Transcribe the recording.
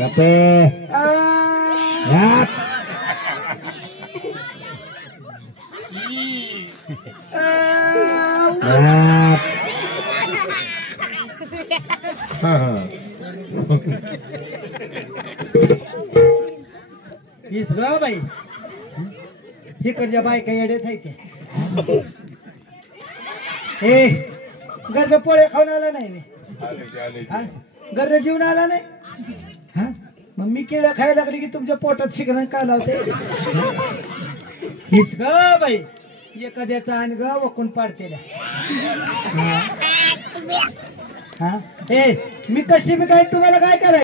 गप्पे हीच ग बाई इकडच्या बायका येडेच आहे ते ए गर्द पोळे खाऊन आला नाही मी गर्द जीवन आला नाही हा मग मी केळं खायला लागली की तुमच्या पोटात शिकरण का लावते हीच ग बाई एखाद्याचा आणि ग वकून पाडतेला हा ए मी कशी मी काय तुम्हाला काय करायचं